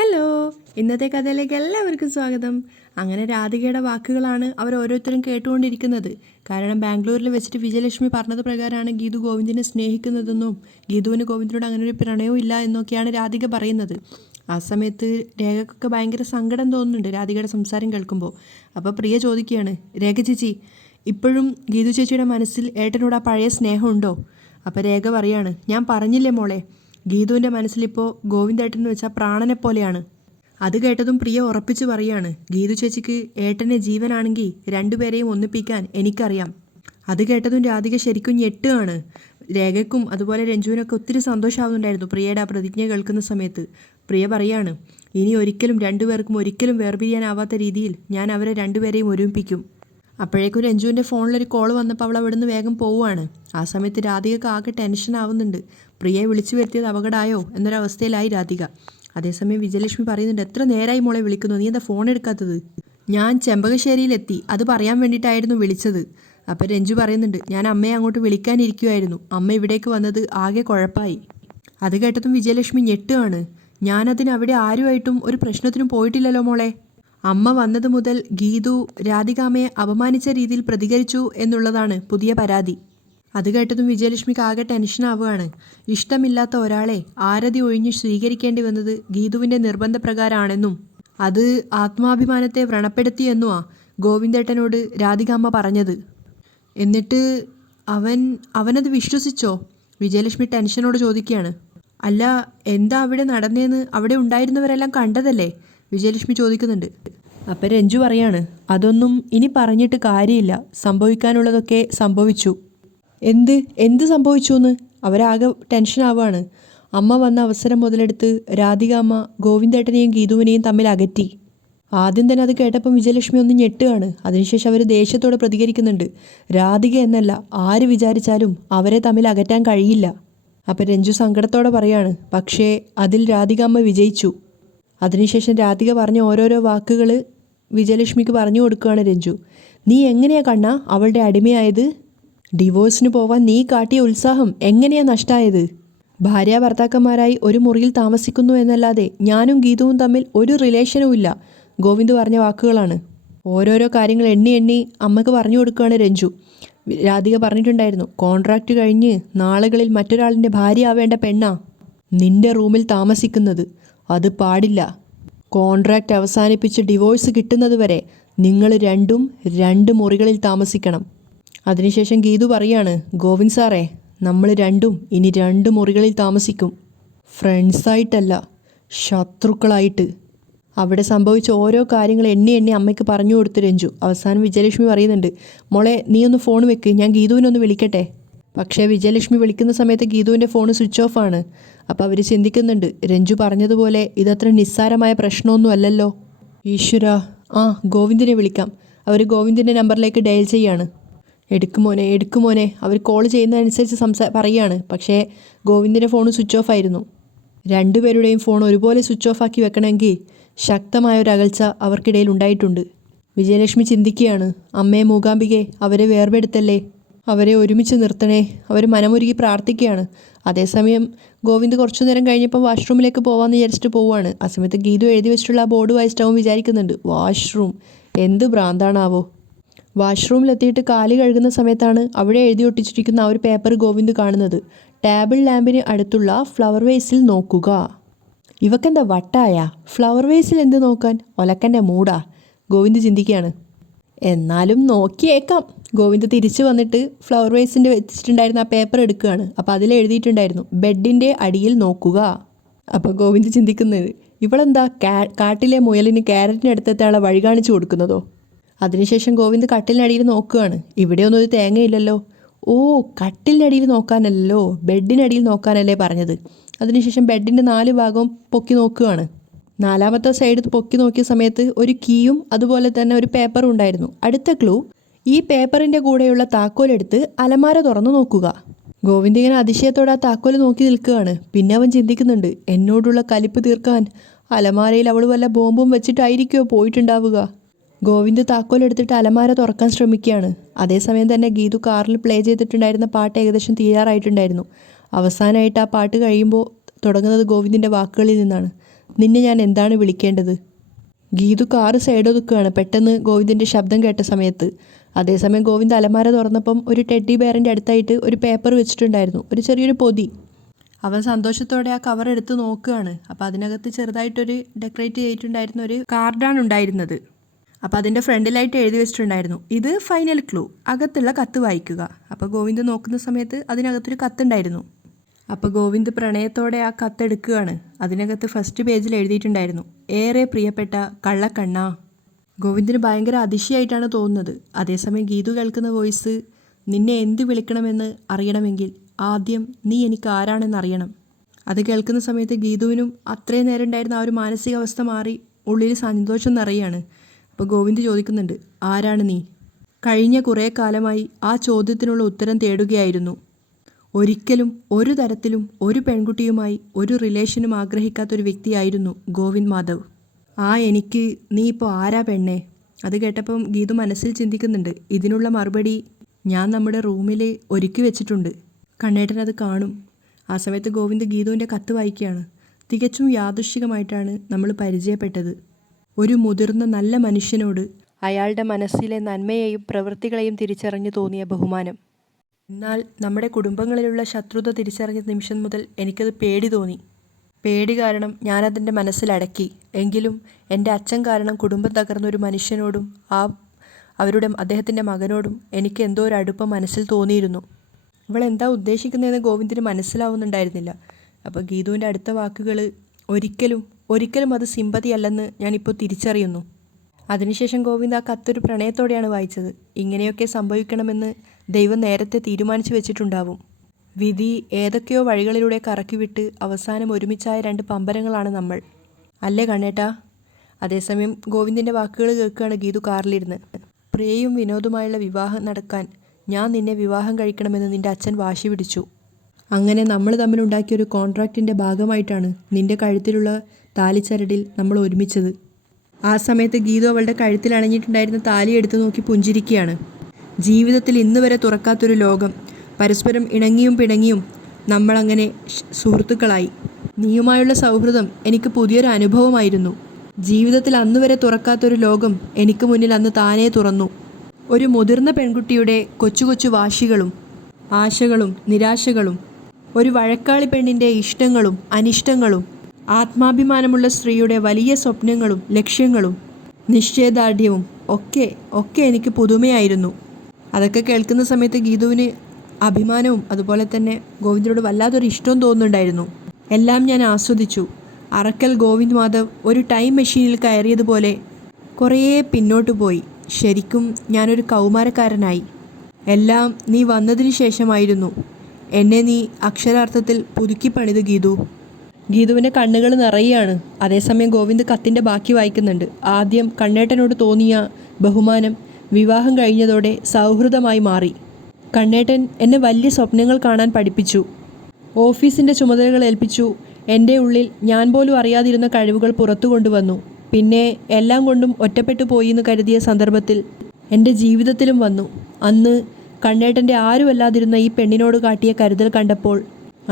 Hello, ഇന്നത്തെ കഥയിലേക്ക് എല്ലാവർക്കും സ്വാഗതം. അങ്ങനെ രാധികയുടെ വാക്കുകളാണ് അവർ ഓരോരുത്തരും കേട്ടുകൊണ്ടിരിക്കുന്നത്. കാരണം ബാംഗ്ലൂരിൽ വെച്ചിട്ട് വിജയലക്ഷ്മി പറഞ്ഞത് പ്രകാരമാണ് ഗീതു ഗോവിന്ദിനെ സ്നേഹിക്കുന്നതെന്നും ഗീതുവിന് ഗോവിന്ദിനോട് അങ്ങനെ ഒരു പ്രണയവും ഇല്ല എന്നൊക്കെയാണ് രാധിക പറയുന്നത്. ആ സമയത്ത് രേഖക്കൊക്കെ ഭയങ്കര സങ്കടം തോന്നുന്നുണ്ട് രാധികയുടെ സംസാരം കേൾക്കുമ്പോൾ. അപ്പോൾ പ്രിയ ചോദിക്കുകയാണ്, രേഖ ചേച്ചി ഇപ്പോഴും ഗീതു ചേച്ചിയുടെ മനസ്സിൽ ഏട്ടനോട് ആ പഴയ സ്നേഹമുണ്ടോ? അപ്പോൾ രേഖ പറയാണ്, ഞാൻ പറഞ്ഞില്ലേ മോളെ, ഗീതുവിൻ്റെ മനസ്സിലിപ്പോൾ ഗോവിന്ദേട്ടൻ എന്ന് വെച്ചാൽ പ്രാണനെ പോലെയാണ്. അത് കേട്ടതും പ്രിയ ഉറപ്പിച്ച് പറയാണ്, ഗീതു ചേച്ചിക്ക് ഏട്ടൻ്റെ ജീവനാണെങ്കിൽ രണ്ടുപേരെയും ഒന്നിപ്പിക്കാൻ എനിക്കറിയാം. അത് കേട്ടതും രാധിക ശരിക്കും ഞെട്ടുകയാണ്. രേഖയ്ക്കും അതുപോലെ രഞ്ജുവിനൊക്കെ ഒത്തിരി സന്തോഷമാവുന്നുണ്ടായിരുന്നു പ്രിയയുടെ ആ പ്രതിജ്ഞ കേൾക്കുന്ന സമയത്ത്. പ്രിയ പറയാണ്, ഇനി ഒരിക്കലും രണ്ടുപേർക്കും ഒരിക്കലും വേർപിരിയാനാവാത്ത രീതിയിൽ ഞാൻ അവരെ രണ്ടുപേരെയും ഒരുമിപ്പിക്കും. അപ്പോഴേക്കും രഞ്ജുവിൻ്റെ ഫോണിലൊരു കോൾ വന്നപ്പോൾ അവൾ അവിടുന്ന് വേഗം പോവുകയാണ്. ആ സമയത്ത് രാധികക്ക് ആകെ ടെൻഷൻ ആവുന്നുണ്ട്. പ്രിയയെ വിളിച്ചു വരുത്തിയത് അപകടമായോ എന്നൊരവസ്ഥയിലായി രാധിക. അതേസമയം വിജയലക്ഷ്മി പറയുന്നുണ്ട്, എത്ര നേരമായി മോളെ വിളിക്കുന്നു, നീ എന്താ ഫോൺ എടുക്കാത്തത്? ഞാൻ ചെമ്പകശ്ശേരിയിലെത്തി, അത് പറയാൻ വേണ്ടിയിട്ടായിരുന്നു വിളിച്ചത്. അപ്പോൾ രഞ്ജു പറയുന്നുണ്ട്, ഞാൻ അമ്മയെ അങ്ങോട്ട് വിളിക്കാനിരിക്കുമായിരുന്നു, അമ്മ ഇവിടേക്ക് വന്നത് ആകെ കുഴപ്പമായി. അത് കേട്ടതും വിജയലക്ഷ്മി ഞെട്ടുകയാണ്. ഞാനതിന് അവിടെ ആരുമായിട്ടും ഒരു പ്രശ്നത്തിനും പോയിട്ടില്ലല്ലോ മോളെ. അമ്മ വന്നത് മുതൽ ഗീതു രാധികാമ്മയെ അപമാനിച്ച രീതിയിൽ പ്രതികരിച്ചു എന്നുള്ളതാണ് പുതിയ പരാതി. അത് കേട്ടതും വിജയലക്ഷ്മിക്ക് ആകെ ടെൻഷനാവുകയാണ്. ഇഷ്ടമില്ലാത്ത ഒരാളെ ആരതി ഒഴിഞ്ഞ് സ്വീകരിക്കേണ്ടി വന്നത് ഗീതുവിൻ്റെ നിർബന്ധപ്രകാരമാണെന്നും അത് ആത്മാഭിമാനത്തെ വ്രണപ്പെടുത്തിയെന്നുമാ ഗോവിന്ദേട്ടനോട് രാധികാമ്മ പറഞ്ഞത്. എന്നിട്ട് അവനത് വിശ്വസിച്ചോ? വിജയലക്ഷ്മി ടെൻഷനോട് ചോദിക്കുകയാണ്. അല്ല, എന്താ അവിടെ നടന്നേന്ന് അവിടെ ഉണ്ടായിരുന്നവരെല്ലാം കണ്ടതല്ലേ? വിജയലക്ഷ്മി ചോദിക്കുന്നുണ്ട്. അപ്പം രഞ്ജു പറയാണ്, അതൊന്നും ഇനി പറഞ്ഞിട്ട് കാര്യമില്ല, സംഭവിക്കാനുള്ളതൊക്കെ സംഭവിച്ചു. എന്ത് സംഭവിച്ചു എന്ന് അവരാകെ ടെൻഷനാവുകയാണ്. അമ്മ വന്ന അവസരം മുതലെടുത്ത് രാധികാമ്മ ഗോവിന്ദേട്ടനെയും ഗീതുവിനെയും തമ്മിൽ അകറ്റി. ആദ്യം തന്നെ അത് കേട്ടപ്പം വിജയലക്ഷ്മി ഒന്ന് ഞെട്ടുകയാണ്. അതിനുശേഷം അവർ ദേഷ്യത്തോടെ പ്രതികരിക്കുന്നുണ്ട്. രാധിക എന്നല്ല, ആര് വിചാരിച്ചാലും അവരെ തമ്മിൽ അകറ്റാൻ കഴിയില്ല. അപ്പം രഞ്ജു സങ്കടത്തോടെ പറയാണ്, പക്ഷേ അതിൽ രാധികാമ്മ വിജയിച്ചു. അതിനുശേഷം രാധിക പറഞ്ഞ ഓരോരോ വാക്കുകൾ വിജയലക്ഷ്മിക്ക് പറഞ്ഞു കൊടുക്കുകയാണ് രഞ്ജു. നീ എങ്ങനെയാ കണ്ണാ അവളുടെ അടിമയായത്? ഡിവോഴ്സിന് പോവാൻ നീ കാട്ടിയ ഉത്സാഹം എങ്ങനെയാ നഷ്ടമായത്? ഭാര്യ ഭർത്താക്കന്മാരായി ഒരു മുറിയിൽ താമസിക്കുന്നു എന്നല്ലാതെ ഞാനും ഗീതുവും തമ്മിൽ ഒരു റിലേഷനും ഇല്ല. ഗോവിന്ദ് പറഞ്ഞ വാക്കുകളാണ്. ഓരോരോ കാര്യങ്ങൾ എണ്ണി എണ്ണി അമ്മക്ക് പറഞ്ഞു കൊടുക്കുകയാണ് രഞ്ജു. രാധിക പറഞ്ഞിട്ടുണ്ടായിരുന്നു, കോൺട്രാക്റ്റ് കഴിഞ്ഞ് നാളുകളിൽ മറ്റൊരാളിൻ്റെ ഭാര്യ ആവേണ്ട പെണ്ണാ നിന്റെ റൂമിൽ താമസിക്കുന്നത്. അത് പാടില്ല. കോൺട്രാക്റ്റ് അവസാനിപ്പിച്ച് ഡിവോഴ്സ് കിട്ടുന്നത് വരെ നിങ്ങൾ രണ്ടും രണ്ട് മുറികളിൽ താമസിക്കണം. അതിനുശേഷം ഗീതു പറയാണ്, ഗോവിന്ദ് സാറേ, നമ്മൾ രണ്ടും ഇനി രണ്ട് മുറികളിൽ താമസിക്കും. ഫ്രണ്ട്സായിട്ടല്ല, ശത്രുക്കളായിട്ട്. അവിടെ സംഭവിച്ച ഓരോ കാര്യങ്ങൾ എണ്ണി എണ്ണി അമ്മയ്ക്ക് പറഞ്ഞു കൊടുത്തു രഞ്ജു. അവസാനം വിജയലക്ഷ്മി പറയുന്നുണ്ട്, മോളെ നീ ഒന്ന് ഫോൺ വെക്ക്, ഞാൻ ഗീതുവിനൊന്ന് വിളിക്കട്ടെ. പക്ഷേ വിജയലക്ഷ്മി വിളിക്കുന്ന സമയത്ത് ഗീതുവിൻ്റെ ഫോൺ സ്വിച്ച് ഓഫ് ആണ്. അപ്പോൾ അവർ ചിന്തിക്കുന്നുണ്ട്, രഞ്ജു പറഞ്ഞതുപോലെ ഇതത്ര നിസ്സാരമായ പ്രശ്നമൊന്നും അല്ലല്ലോ. ഈശ്വര, ഗോവിന്ദിനെ വിളിക്കാം. അവർ ഗോവിന്ദിൻ്റെ നമ്പറിലേക്ക് ഡയൽ ചെയ്യാണ്. എടുക്കുമോനെ അവർ കോൾ ചെയ്യുന്നതനുസരിച്ച് പറയുകയാണ്. പക്ഷേ ഗോവിന്ദിൻ്റെ ഫോൺ സ്വിച്ച് ഓഫ് ആയിരുന്നു. രണ്ടുപേരുടെയും ഫോൺ ഒരുപോലെ സ്വിച്ച് ഓഫ് ആക്കി വെക്കണമെങ്കിൽ ശക്തമായ ഒരു അകൽച്ച അവർക്കിടയിൽ ഉണ്ടായിട്ടുണ്ട്. വിജയലക്ഷ്മി ചിന്തിക്കുകയാണ്, അമ്മയെ മൂകാംബികെ അവരെ വേർപെടുത്തല്ലേ, അവരെ ഒരുമിച്ച് നിർത്തണേ. അവർ മനമുരുകി പ്രാർത്ഥിക്കുകയാണ്. അതേസമയം ഗോവിന്ദ് കുറച്ചു നേരം കഴിഞ്ഞപ്പോൾ വാഷ്റൂമിലേക്ക് പോകാമെന്ന് വിചാരിച്ചിട്ട് പോവുകയാണ്. ആ സമയത്ത് ഗീതു എഴുതി വെച്ചിട്ടുള്ള ആ ബോർഡ് വായിച്ചിട്ടാവും വിചാരിക്കുന്നുണ്ട്, വാഷ്റൂം എന്ത് ഭ്രാന്താണാവോ. വാഷ്റൂമിലെത്തിയിട്ട് കാല് കഴുകുന്ന സമയത്താണ് അവിടെ എഴുതി ഒട്ടിച്ചിരിക്കുന്ന ആ ഒരു പേപ്പർ ഗോവിന്ദ് കാണുന്നത്. ടേബിൾ ലാമ്പിന് അടുത്തുള്ള ഫ്ലവർ വേസിൽ നോക്കുക. ഇവക്കെന്താ വട്ടായ, ഫ്ലവർ വേസിൽ എന്ത് നോക്കാൻ, ഒലക്കൻ്റെ മൂടാ, ഗോവിന്ദ് ചിന്തിക്കുകയാണ്. എന്നാലും നോക്കിയേക്കാം. ഗോവിന്ദ് തിരിച്ചു വന്നിട്ട് ഫ്ലവർ വേസിൻ്റെ വെച്ചിട്ടുണ്ടായിരുന്ന ആ പേപ്പർ എടുക്കുകയാണ്. അപ്പോൾ അതിൽ എഴുതിയിട്ടുണ്ടായിരുന്നു, ബെഡിൻ്റെ അടിയിൽ നോക്കുക. അപ്പോൾ ഗോവിന്ദ് ചിന്തിക്കുന്നത്, ഇവളെന്താ കാട്ടിലെ മുയലിന് ക്യാരറ്റിനടുത്തെത്താനുള്ള വഴി കാണിച്ചു കൊടുക്കുന്നതോ? അതിനുശേഷം ഗോവിന്ദ് കട്ടിലിനടിയിൽ നോക്കുകയാണ്. ഇവിടെയൊന്നും ഒരു തേങ്ങയില്ലല്ലോ. ഓ, കട്ടിലിനടിയിൽ നോക്കാനല്ലോ, ബെഡിനടിയിൽ നോക്കാനല്ലേ പറഞ്ഞത്. അതിനുശേഷം ബെഡിൻ്റെ 4 ഭാഗവും പൊക്കി നോക്കുകയാണ്. 4ാമത്തെ സൈഡ് പൊക്കി നോക്കിയ സമയത്ത് ഒരു കീയും അതുപോലെ തന്നെ ഒരു പേപ്പറും ഉണ്ടായിരുന്നു. അടുത്ത ക്ലൂ, ഈ പേപ്പറിൻ്റെ കൂടെയുള്ള താക്കോലെടുത്ത് അലമാര തുറന്നു നോക്കുക. ഗോവിന്ദ് ഇങ്ങനെ അതിശയത്തോടെ ആ താക്കോല് നോക്കി നിൽക്കുകയാണ്. പിന്നെ അവൻ ചിന്തിക്കുന്നുണ്ട്, എന്നോടുള്ള കലിപ്പ് തീർക്കാൻ അലമാരയിൽ അവൾ വല്ല ബോംബും വെച്ചിട്ടായിരിക്കുമോ പോയിട്ടുണ്ടാവുക. ഗോവിന്ദ് താക്കോലെടുത്തിട്ട് അലമാര തുറക്കാൻ ശ്രമിക്കുകയാണ്. അതേസമയം തന്നെ ഗീതു കാറിൽ പ്ലേ ചെയ്തിട്ടുണ്ടായിരുന്ന പാട്ട് ഏകദേശം തീരാറായിട്ടുണ്ടായിരുന്നു. അവസാനമായിട്ട് ആ പാട്ട് കഴിയുമ്പോൾ തുടങ്ങുന്നത് ഗോവിന്ദിൻ്റെ വാക്കുകളിൽ നിന്നാണ്. നിന്നെ ഞാൻ എന്താണ് വിളിക്കേണ്ടത്? ഗീതു കാറ് സൈഡൊതുക്കുകയാണ് പെട്ടെന്ന് ഗോവിന്ദിൻ്റെ ശബ്ദം കേട്ട സമയത്ത്. അതേസമയം ഗോവിന്ദ് അലമാര തുറന്നപ്പം ഒരു ടെഡ്ഡി ബെയറിൻ്റെ അടുത്തായിട്ട് ഒരു പേപ്പർ വെച്ചിട്ടുണ്ടായിരുന്നു, ഒരു ചെറിയൊരു പൊതി. അവൻ സന്തോഷത്തോടെ ആ കവർ എടുത്ത് നോക്കുകയാണ്. അപ്പോൾ അതിനകത്ത് ചെറുതായിട്ടൊരു ഡെക്കറേറ്റ് ചെയ്തിട്ടുണ്ടായിരുന്ന ഒരു കാർഡാണ് ഉണ്ടായിരുന്നത്. അപ്പോൾ അതിൻ്റെ ഫ്രണ്ടിലായിട്ട് എഴുതി വെച്ചിട്ടുണ്ടായിരുന്നു, ഇത് ഫൈനൽ ക്ലൂ, അകത്തുള്ള കത്ത് വായിക്കുക. അപ്പോൾ ഗോവിന്ദ് നോക്കുന്ന സമയത്ത് അതിനകത്തൊരു കത്തുണ്ടായിരുന്നു. അപ്പോൾ ഗോവിന്ദ് പ്രണയത്തോടെ ആ കത്തെടുക്കുകയാണ്. അതിനകത്ത് ഫസ്റ്റ് പേജിൽ എഴുതിയിട്ടുണ്ടായിരുന്നു, ഏറെ പ്രിയപ്പെട്ട കള്ളക്കണ്ണ. ഗോവിന്ദിന് ഭയങ്കര അതിശയായിട്ടാണ് തോന്നുന്നത്. അതേസമയം ഗീതു കേൾക്കുന്ന വോയിസ്, നിന്നെ എന്ത് വിളിക്കണമെന്ന് അറിയണമെങ്കിൽ ആദ്യം നീ എനിക്ക് ആരാണെന്ന് അറിയണം. അത് കേൾക്കുന്ന സമയത്ത് ഗീതുവിനും അത്രയും നേരം ഉണ്ടായിരുന്ന ആ ഒരു മാനസികാവസ്ഥ മാറി ഉള്ളിൽ സന്തോഷം നിറയാണ്. അപ്പോൾ ഗോവിന്ദ് ചോദിക്കുന്നുണ്ട്, ആരാണ് നീ? കഴിഞ്ഞ കുറേ കാലമായി ആ ചോദ്യത്തിനുള്ള ഉത്തരം തേടുകയായിരുന്നു. ഒരിക്കലും ഒരു തരത്തിലും ഒരു പെൺകുട്ടിയുമായി ഒരു റിലേഷനും ആഗ്രഹിക്കാത്തൊരു വ്യക്തിയായിരുന്നു ഗോവിന്ദ് മാധവ്. ആ എനിക്ക് നീ ഇപ്പോൾ ആരാ പെണ്ണേ? അത് കേട്ടപ്പം ഗീതു മനസ്സിൽ ചിന്തിക്കുന്നുണ്ട്, ഇതിനുള്ള മറുപടി ഞാൻ നമ്മുടെ റൂമിൽ ഒരുക്കി വെച്ചിട്ടുണ്ട്. കണ്ണേട്ടൻ അത് കാണും. ആ സമയത്ത് ഗോവിന്ദ് ഗീതുവിൻ്റെ കത്ത് വായിക്കുകയാണ്. തികച്ചും യാദൃശ്ചികമായിട്ടാണ് നമ്മൾ പരിചയപ്പെട്ടത്. ഒരു മുതിർന്ന നല്ല മനുഷ്യനോട് അയാളുടെ മനസ്സിലെ നന്മയെയും പ്രവൃത്തികളെയും തിരിച്ചറിഞ്ഞു തോന്നിയ ബഹുമാനം. എന്നാൽ നമ്മുടെ കുടുംബങ്ങളിലുള്ള ശത്രുത തിരിച്ചറിഞ്ഞ നിമിഷം മുതൽ എനിക്കത് പേടി തോന്നി. പേടി കാരണം ഞാനതെൻ്റെ മനസ്സിലടക്കി. എങ്കിലും എൻ്റെ അച്ഛൻ കാരണം കുടുംബം തകർന്ന ഒരു മനുഷ്യനോടും അദ്ദേഹത്തിൻ്റെ മകനോടും എനിക്ക് എന്തോ ഒരു അടുപ്പം മനസ്സിൽ തോന്നിയിരുന്നു. ഇവളെന്താ ഉദ്ദേശിക്കുന്നതെന്ന് ഗോവിന്ദിന് മനസ്സിലാവുന്നുണ്ടായിരുന്നില്ല. അപ്പോൾ ഗീതുവിൻ്റെ അടുത്ത വാക്കുകൾ, ഒരിക്കലും അത് സിമ്പതി അല്ലെന്ന് ഞാനിപ്പോൾ തിരിച്ചറിയുന്നു. അതിനുശേഷം ഗോവിന്ദ് ആ കത്തൊരു പ്രണയത്തോടെയാണ് വായിച്ചത്. ഇങ്ങനെയൊക്കെ സംഭവിക്കണമെന്ന് ദൈവം നേരത്തെ തീരുമാനിച്ചു വെച്ചിട്ടുണ്ടാവും. വിധി ഏതൊക്കെയോ വഴികളിലൂടെ കറക്കിവിട്ട് അവസാനം ഒരുമിച്ചായ രണ്ട് പമ്പരങ്ങളാണ് നമ്മൾ, അല്ലേ കണ്ണേട്ടാ? അതേസമയം ഗോവിന്ദിൻ്റെ വാക്കുകൾ കേൾക്കുകയാണ് ഗീതു കാറിലിരുന്ന്. പ്രിയയും വിനോദുമായുള്ള വിവാഹം നടക്കാൻ ഞാൻ നിന്നെ വിവാഹം കഴിക്കണമെന്ന് നിൻ്റെ അച്ഛൻ വാശി പിടിച്ചു. അങ്ങനെ നമ്മൾ തമ്മിലുണ്ടാക്കിയൊരു കോൺട്രാക്റ്റിൻ്റെ ഭാഗമായിട്ടാണ് നിൻ്റെ കഴുത്തിലുള്ള താലിച്ചരടിൽ നമ്മൾ ഒരുമിച്ചത്. ആ സമയത്ത് ഗീതു അവളുടെ കഴുത്തിൽ അണിഞ്ഞിട്ടുണ്ടായിരുന്ന താലി എടുത്തു നോക്കി പുഞ്ചിരിക്കുകയാണ്. ജീവിതത്തിൽ ഇന്ന് വരെ തുറക്കാത്തൊരു ലോകം, പരസ്പരം ഇണങ്ങിയും പിണങ്ങിയും നമ്മളങ്ങനെ സുഹൃത്തുക്കളായി. നീയുമായുള്ള സൗഹൃദം എനിക്ക് പുതിയൊരു അനുഭവമായിരുന്നു. ജീവിതത്തിൽ അന്നുവരെ തുറക്കാത്തൊരു ലോകം എനിക്ക് മുന്നിൽ അന്ന് താനേ തുറന്നു. ഒരു മുതിർന്ന പെൺകുട്ടിയുടെ കൊച്ചു കൊച്ചു വാശികളും ആശകളും നിരാശകളും, ഒരു വഴക്കാളി പെണ്ണിൻ്റെ ഇഷ്ടങ്ങളും അനിഷ്ടങ്ങളും, ആത്മാഭിമാനമുള്ള സ്ത്രീയുടെ വലിയ സ്വപ്നങ്ങളും ലക്ഷ്യങ്ങളും നിശ്ചയദാർഢ്യവും ഒക്കെ എനിക്ക് പുതുമയായിരുന്നു. അതൊക്കെ കേൾക്കുന്ന സമയത്ത് ഗീതുവിന് അഭിമാനവും അതുപോലെ തന്നെ ഗോവിന്ദിനോട് വല്ലാത്തൊരു ഇഷ്ടവും തോന്നുന്നുണ്ടായിരുന്നു. എല്ലാം ഞാൻ ആസ്വദിച്ചു. അറക്കൽ ഗോവിന്ദ് മാധവ് ഒരു ടൈം മെഷീനിൽ കയറിയതുപോലെ കുറേ പിന്നോട്ട് പോയി. ശരിക്കും ഞാനൊരു കൗമാരക്കാരനായി. എല്ലാം നീ വന്നതിന് ശേഷമായിരുന്നു. എന്നെ നീ അക്ഷരാർത്ഥത്തിൽ പുതുക്കി പണിത് ഗീതു. ഗീതുവിൻ്റെ കണ്ണുകൾ നിറയുകയാണ്. അതേസമയം ഗോവിന്ദ് കത്തിൻ്റെ ബാക്കി വായിക്കുന്നുണ്ട്. ആദ്യം കണ്ണേട്ടനോട് തോന്നിയ ബഹുമാനം വിവാഹം കഴിഞ്ഞതോടെ സൗഹൃദമായി മാറി. കണ്ണേട്ടൻ എന്നെ വലിയ സ്വപ്നങ്ങൾ കാണാൻ പഠിപ്പിച്ചു. ഓഫീസിൻ്റെ ചുമതലകൾ ഏൽപ്പിച്ചു. എൻ്റെ ഉള്ളിൽ ഞാൻ പോലും അറിയാതിരുന്ന കഴിവുകൾ പുറത്തു കൊണ്ടുവന്നു. പിന്നെ എല്ലാം കൊണ്ടും ഒറ്റപ്പെട്ടു പോയി എന്ന് കരുതിയ സന്ദർഭത്തിൽ എൻ്റെ ജീവിതത്തിലും വന്നു. അന്ന് കണ്ണേട്ടൻ്റെ ആരുമല്ലാതിരുന്ന ഈ പെണ്ണിനോട് കാട്ടിയ കരുതൽ കണ്ടപ്പോൾ,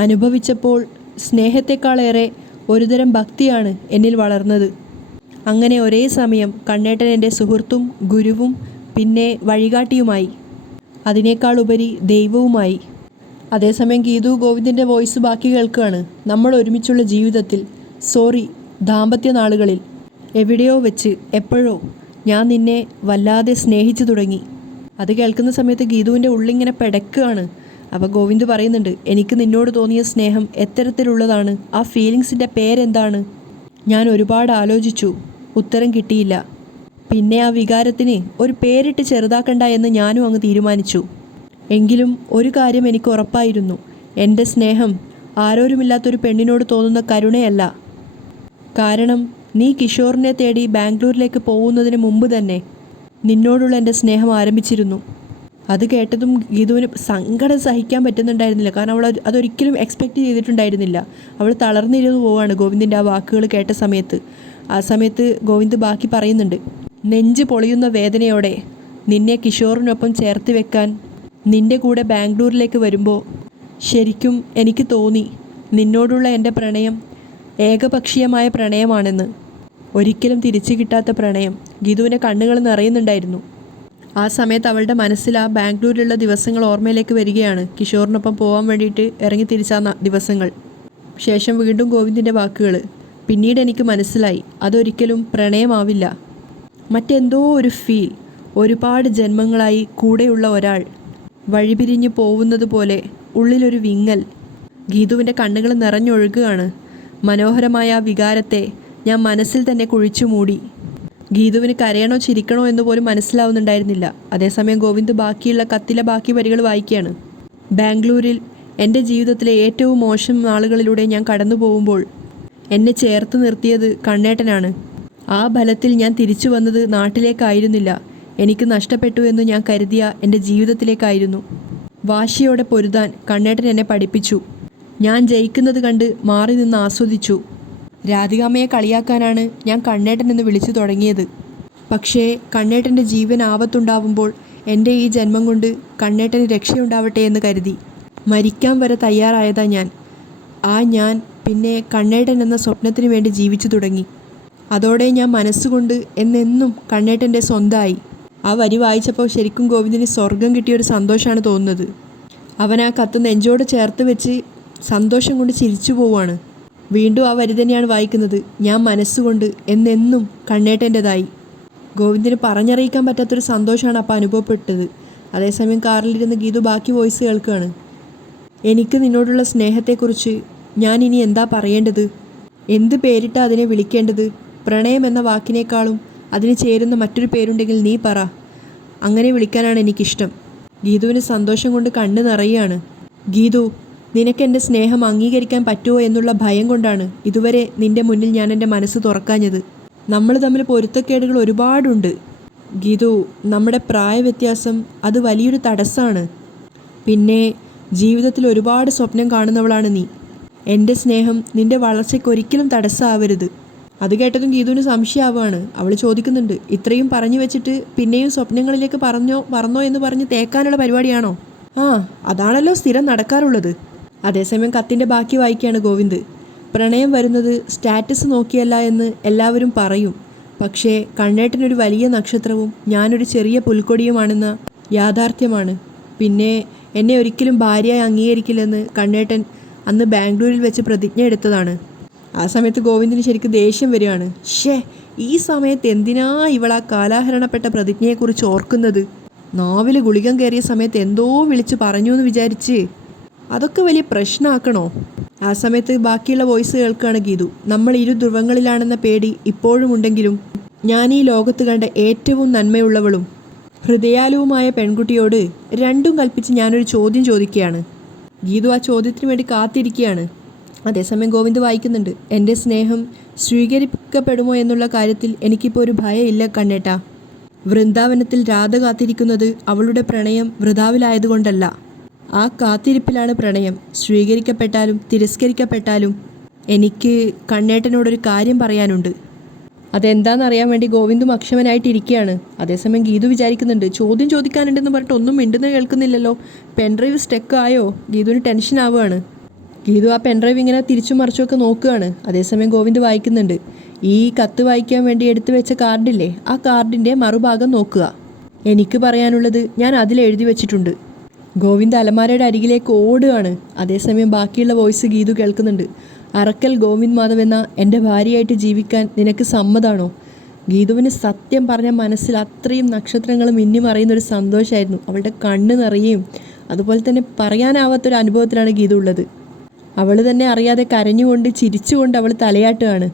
അനുഭവിച്ചപ്പോൾ സ്നേഹത്തെക്കാളേറെ ഒരുതരം ഭക്തിയാണ് എന്നിൽ വളർന്നത്. അങ്ങനെ ഒരേ സമയം കണ്ണേട്ടൻ എൻ്റെ സുഹൃത്തും ഗുരുവും പിന്നെ വഴികാട്ടിയുമായി, അതിനേക്കാൾ ഉപരി ദൈവവുമായി. അതേസമയം ഗീതു ഗോവിന്ദിൻ്റെ വോയിസ് ബാക്കി കേൾക്കുകയാണ്. നമ്മൾ ഒരുമിച്ചുള്ള ജീവിതത്തിൽ, ദാമ്പത്യ നാളുകളിൽ, എവിടെയോ വെച്ച് എപ്പോഴോ ഞാൻ നിന്നെ വല്ലാതെ സ്നേഹിച്ചു തുടങ്ങി. അത് കേൾക്കുന്ന സമയത്ത് ഗീതുവിൻ്റെ ഉള്ളിങ്ങനെ പെടക്കുകയാണ്. അപ്പോൾ ഗോവിന്ദ് പറയുന്നുണ്ട്, എനിക്ക് നിന്നോട് തോന്നിയ സ്നേഹം എത്തരത്തിലുള്ളതാണ്? ആ ഫീലിങ്സിൻ്റെ പേരെന്താണ്? ഞാൻ ഒരുപാട് ആലോചിച്ചു, ഉത്തരം കിട്ടിയില്ല. പിന്നെ ആ വികാരത്തിന് ഒരു പേരിട്ട് ചെറുതാക്കണ്ട എന്ന് ഞാനും അങ്ങ് തീരുമാനിച്ചു. എങ്കിലും ഒരു കാര്യം എനിക്ക് ഉറപ്പായിരുന്നു, എൻ്റെ സ്നേഹം ആരോരുമില്ലാത്തൊരു പെണ്ണിനോട് തോന്നുന്ന കരുണയല്ല. കാരണം നീ കിഷോറിനെ തേടി ബാംഗ്ലൂരിലേക്ക് പോകുന്നതിന് മുമ്പ് തന്നെ നിന്നോടുള്ള എൻ്റെ സ്നേഹം ആരംഭിച്ചിരുന്നു. അത് കേട്ടതും ഗീതുവിന് സങ്കടം സഹിക്കാൻ പറ്റുന്നുണ്ടായിരുന്നില്ല. കാരണം അവൾ അതൊരിക്കലും എക്സ്പെക്റ്റ് ചെയ്തിട്ടുണ്ടായിരുന്നില്ല. അവൾ തളർന്നിരുന്നു പോവാണ് ഗോവിന്ദിൻ്റെ ആ വാക്കുകൾ കേട്ട സമയത്ത്. ആ സമയത്ത് ഗോവിന്ദ് ബാക്കി പറയുന്നുണ്ട്, നെഞ്ച് പൊളിയുന്ന വേദനയോടെ നിന്നെ കിഷോറിനൊപ്പം ചേർത്ത് വെക്കാൻ നിൻ്റെ കൂടെ ബാംഗ്ലൂരിലേക്ക് വരുമ്പോൾ ശരിക്കും എനിക്ക് തോന്നി, നിന്നോടുള്ള എൻ്റെ പ്രണയം ഏകപക്ഷീയമായ പ്രണയമാണെന്ന്. ഒരിക്കലും തിരിച്ചു കിട്ടാത്ത പ്രണയം. ഗീതുവിൻ്റെ കണ്ണുകൾ നിറയുന്നുണ്ടായിരുന്നു. ആ സമയത്ത് അവളുടെ മനസ്സിൽ ആ ബാംഗ്ലൂരിലുള്ള ദിവസങ്ങൾ ഓർമ്മയിലേക്ക് വരികയാണ്. കിഷോറിനൊപ്പം പോകാൻ വേണ്ടിയിട്ട് ഇറങ്ങി തിരിച്ച ദിവസങ്ങൾ. ശേഷം വീണ്ടും ഗോവിന്ദിൻ്റെ വാക്കുകൾ. പിന്നീട് എനിക്ക് മനസ്സിലായി, അതൊരിക്കലും പ്രണയമാവില്ല. മറ്റെന്തോ ഒരു ഫീൽ. ഒരുപാട് ജന്മങ്ങളായി കൂടെയുള്ള ഒരാൾ വഴിപിരിഞ്ഞു പോകുന്നത് പോലെ ഉള്ളിലൊരു വിങ്ങൽ. ഗീതുവിൻ്റെ കണ്ണുകൾ നിറഞ്ഞൊഴുകുകയാണ്. മനോഹരമായ ആ വികാരത്തെ ഞാൻ മനസ്സിൽ തന്നെ കുഴിച്ചു മൂടി. ഗീതുവിന് കരയണോ ചിരിക്കണോ എന്ന് പോലും മനസ്സിലാവുന്നുണ്ടായിരുന്നില്ല. അതേസമയം ഗോവിന്ദ് ബാക്കിയുള്ള കത്തിലെ ബാക്കി വരികൾ വായിക്കുകയാണ്. ബാംഗ്ലൂരിൽ എൻ്റെ ജീവിതത്തിലെ ഏറ്റവും മോശം നാളുകളിലൂടെ ഞാൻ കടന്നു പോകുമ്പോൾ എന്നെ ചേർത്ത് നിർത്തിയത് കണ്ണേട്ടനാണ്. ആ ബലത്തിൽ ഞാൻ തിരിച്ചു വന്നത് നാട്ടിലേക്കായിരുന്നില്ല, എനിക്ക് നഷ്ടപ്പെട്ടു എന്ന് ഞാൻ കരുതിയ എൻ്റെ ജീവിതത്തിലേക്കായിരുന്നു. വാശിയോടെ പൊരുതാൻ കണ്ണേട്ടൻ എന്നെ പഠിപ്പിച്ചു. ഞാൻ ജയിക്കുന്നത് കണ്ട് മാറി നിന്ന് ആസ്വദിച്ചു. രാധികാമ്മയെ കളിയാക്കാനാണ് ഞാൻ കണ്ണേട്ടൻ എന്ന് വിളിച്ചു തുടങ്ങിയത്. പക്ഷേ കണ്ണേട്ടൻ്റെ ജീവൻ ആപത്തുണ്ടാവുമ്പോൾ എൻ്റെ ഈ ജന്മം കൊണ്ട് കണ്ണേട്ടന് രക്ഷയുണ്ടാവട്ടെ എന്ന് കരുതി മരിക്കാൻ വരെ തയ്യാറായതാ ഞാൻ. ഞാൻ പിന്നെ കണ്ണേട്ടൻ എന്ന സ്വപ്നത്തിന് വേണ്ടി ജീവിച്ചു തുടങ്ങി. അതോടെ ഞാൻ മനസ്സുകൊണ്ട് എന്നെന്നും കണ്ണേട്ടൻ്റെ സ്വന്തമായി. ആ വരി വായിച്ചപ്പോൾ ശരിക്കും ഗോവിന്ദിന് സ്വർഗം കിട്ടിയൊരു സന്തോഷമാണ് തോന്നുന്നത്. അവൻ ആ കത്ത് നെഞ്ചോട് ചേർത്ത് വെച്ച് സന്തോഷം കൊണ്ട് ചിരിച്ചു പോവാണ്. വീണ്ടും ആ വരി തന്നെയാണ് വായിക്കുന്നത്. ഞാൻ മനസ്സുകൊണ്ട് എന്നെന്നും കണ്ണേട്ടൻ്റെതായി. ഗോവിന്ദിന് പറഞ്ഞറിയിക്കാൻ പറ്റാത്തൊരു സന്തോഷമാണ് അപ്പോൾ അനുഭവപ്പെട്ടത്. അതേസമയം കാറിലിരുന്ന് ഗീതു ബാക്കി വോയിസ് കേൾക്കുകയാണ്. എനിക്ക് നിന്നോടുള്ള സ്നേഹത്തെക്കുറിച്ച് ഞാൻ ഇനി എന്താ പറയേണ്ടത്? എന്ത് പേരിട്ടാ അതിനെ വിളിക്കേണ്ടത്? പ്രണയം എന്ന വാക്കിനേക്കാളും അതിന് ചേരുന്ന മറ്റൊരു പേരുണ്ടെങ്കിൽ നീ പറ. അങ്ങനെ വിളിക്കാനാണ് എനിക്കിഷ്ടം. ഗീതുവിന് സന്തോഷം കൊണ്ട് കണ്ണ് നിറയുകയാണ്. ഗീതു, നിനക്കെൻ്റെ സ്നേഹം അംഗീകരിക്കാൻ പറ്റുമോ എന്നുള്ള ഭയം കൊണ്ടാണ് ഇതുവരെ നിൻ്റെ മുന്നിൽ ഞാൻ എൻ്റെ മനസ്സ് തുറക്കാഞ്ഞത്. നമ്മൾ തമ്മിൽ പൊരുത്തക്കേടുകൾ ഒരുപാടുണ്ട് ഗീതു. നമ്മുടെ പ്രായ വ്യത്യാസം അത് വലിയൊരു തടസ്സമാണ്. പിന്നെ ജീവിതത്തിൽ ഒരുപാട് സ്വപ്നം കാണുന്നവളാണ് നീ. എൻ്റെ സ്നേഹം നിൻ്റെ വളർച്ചയ്ക്ക് ഒരിക്കലും തടസ്സമാവരുത്. അത് കേട്ടതും ഗീതുവിന് സംശയമാവുകയാണ്. അവൾ ചോദിക്കുന്നുണ്ട്, ഇത്രയും പറഞ്ഞു വെച്ചിട്ട് പിന്നെയും സ്വപ്നങ്ങളിലേക്ക് പറന്നോ എന്ന് പറഞ്ഞ് തേക്കാനുള്ള പരിപാടിയാണോ? അതാണല്ലോ സ്ഥിരം നടക്കാറുള്ളത്. അതേസമയം കത്തിൻ്റെ ബാക്കി വായിക്കുകയാണ് ഗോവിന്ദ്. പ്രണയം വരുന്നത് സ്റ്റാറ്റസ് നോക്കിയല്ല എന്ന് എല്ലാവരും പറയും. പക്ഷേ കണ്ണേട്ടനൊരു വലിയ നക്ഷത്രവും ഞാനൊരു ചെറിയ പുൽക്കൊടിയുമാണെന്ന യാഥാർത്ഥ്യമാണ്. പിന്നെ എന്നെ ഒരിക്കലും ഭാര്യയായി അംഗീകരിക്കില്ലെന്ന് കണ്ണേട്ടൻ അന്ന് ബാംഗ്ലൂരിൽ വെച്ച് പ്രതിജ്ഞ എടുത്തതാണ്. ആ സമയത്ത് ഗോവിന്ദിന് ശരിക്കും ദേഷ്യം വരികയാണ്. ഈ സമയത്ത് എന്തിനാ ഇവളാ കാലാഹരണപ്പെട്ട പ്രതിജ്ഞയെക്കുറിച്ച് ഓർക്കുന്നത്? നാവിൽ ഗുളികം കയറിയ സമയത്ത് എന്തോ വിളിച്ച് പറഞ്ഞു എന്ന് വിചാരിച്ച് അതൊക്കെ വലിയ പ്രശ്നമാക്കണോ? ആ സമയത്ത് ബാക്കിയുള്ള വോയിസ് കേൾക്കുകയാണ് ഗീതു. നമ്മൾ ഇരു ധ്രുവങ്ങളിലാണെന്ന പേടി ഇപ്പോഴും ഉണ്ടെങ്കിലും ഞാൻ ഈ ലോകത്ത് കണ്ട ഏറ്റവും നന്മയുള്ളവളും ഹൃദയാലുവുമായ പെൺകുട്ടിയോട് രണ്ടും കൽപ്പിച്ച് ഞാനൊരു ചോദ്യം ചോദിക്കുകയാണ്. ഗീതു ആ ചോദ്യത്തിന് വേണ്ടി കാത്തിരിക്കുകയാണ്. അതേസമയം ഗോവിന്ദ് വായിക്കുന്നുണ്ട്. എൻ്റെ സ്നേഹം സ്വീകരിക്കപ്പെടുമോ എന്നുള്ള കാര്യത്തിൽ എനിക്കിപ്പോൾ ഒരു ഭയമില്ല കണ്ണേട്ടാ. വൃന്ദാവനത്തിൽ രാധ കാത്തിരിക്കുന്നത് അവളുടെ പ്രണയം വൃഥാവിലായതുകൊണ്ടല്ല. ആ കാത്തിരിപ്പിലാണ് പ്രണയം. സ്വീകരിക്കപ്പെട്ടാലും തിരസ്കരിക്കപ്പെട്ടാലും എനിക്ക് കണ്ണേട്ടനോടൊരു കാര്യം പറയാനുണ്ട്. അതെന്താണെന്നറിയാൻ വേണ്ടി ഗോവിന്ദും അക്ഷമനായിട്ടിരിക്കുകയാണ്. അതേസമയം ഗീതു വിചാരിക്കുന്നുണ്ട്, ചോദ്യം ചോദിക്കാനുണ്ടെന്ന് പറഞ്ഞിട്ട് ഒന്നും മിണ്ടുന്നത് കേൾക്കുന്നില്ലല്ലോ. പെൻഡ്രൈവ് സ്റ്റക്ക് ആയോ? ഗീതുവിന് ടെൻഷൻ ആവുകയാണ്. ഗീതു ആ പെൻഡ്രൈവ് ഇങ്ങനെ തിരിച്ചും മറിച്ചുമൊക്കെ നോക്കുകയാണ്. അതേസമയം ഗോവിന്ദ് വായിക്കുന്നുണ്ട്. ഈ കത്ത് വായിക്കാൻ വേണ്ടി എടുത്തു വെച്ച കാർഡില്ലേ, ആ കാർഡിൻ്റെ മറുഭാഗം നോക്കുക. എനിക്ക് പറയാനുള്ളത് ഞാൻ അതിൽ എഴുതി വെച്ചിട്ടുണ്ട്. ഗോവിന്ദ് അലമാരയുടെ അരികിലേക്ക് ഓടുകയാണ്. അതേസമയം ബാക്കിയുള്ള വോയിസ് ഗീതു കേൾക്കുന്നുണ്ട്. അറക്കൽ ഗോവിന്ദ് മാധവ് എന്ന എൻ്റെ ഭാര്യയായിട്ട് ജീവിക്കാൻ നിനക്ക് സമ്മതാണോ? ഗീതുവിന് സത്യം പറഞ്ഞ മനസ്സിൽ അത്രയും നക്ഷത്രങ്ങൾ മിന്നിമറിയുന്നൊരു സന്തോഷമായിരുന്നു. അവളുടെ കണ്ണ് നിറയുകയും അതുപോലെ തന്നെ പറയാനാവാത്തൊരു അനുഭവത്തിലാണ് ഗീതു ഉള്ളത്. അവൾ തന്നെ അറിയാതെ കരഞ്ഞുകൊണ്ട് ചിരിച്ചുകൊണ്ട് അവൾ തലയാട്ടുകയാണ്.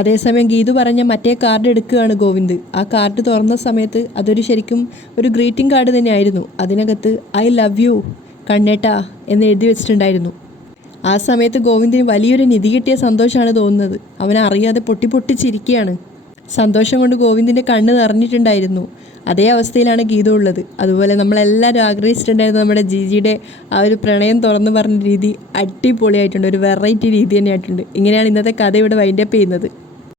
അതേസമയം ഗീതു പറഞ്ഞ മറ്റേ കാർഡ് എടുക്കുകയാണ് ഗോവിന്ദ്. ആ കാർഡ് തുറന്ന സമയത്ത് അതൊരു ശരിക്കും ഒരു ഗ്രീറ്റിംഗ് കാർഡ് തന്നെയായിരുന്നു. അതിനകത്ത് ഐ ലവ് യു കണ്ണേട്ടാ എന്ന് എഴുതി വെച്ചിട്ടുണ്ടായിരുന്നു. ആ സമയത്ത് ഗോവിന്ദിന് വലിയൊരു നിധി കിട്ടിയ സന്തോഷമാണ് തോന്നുന്നത്. അവനറിയാതെ പൊട്ടിച്ചിരിക്കുകയാണ്. സന്തോഷം കൊണ്ട് ഗോവിന്ദിൻ്റെ കണ്ണ് നിറഞ്ഞിട്ടുണ്ടായിരുന്നു. അതേ അവസ്ഥയിലാണ് ഗീത ഉള്ളത്. അതുപോലെ നമ്മളെല്ലാവരും ആഗ്രഹിച്ചിട്ടുണ്ടായിരുന്നു നമ്മുടെ ജിജിയുടെ ആ ഒരു പ്രണയം തുറന്നു പറഞ്ഞ രീതി അടിപൊളിയായിട്ടുണ്ട്. ഒരു വെറൈറ്റി രീതി തന്നെയായിട്ടുണ്ട്. ഇങ്ങനെയാണ് ഇന്നത്തെ കഥ ഇവിടെ വൈൻഡപ്പ് ചെയ്യുന്നത്.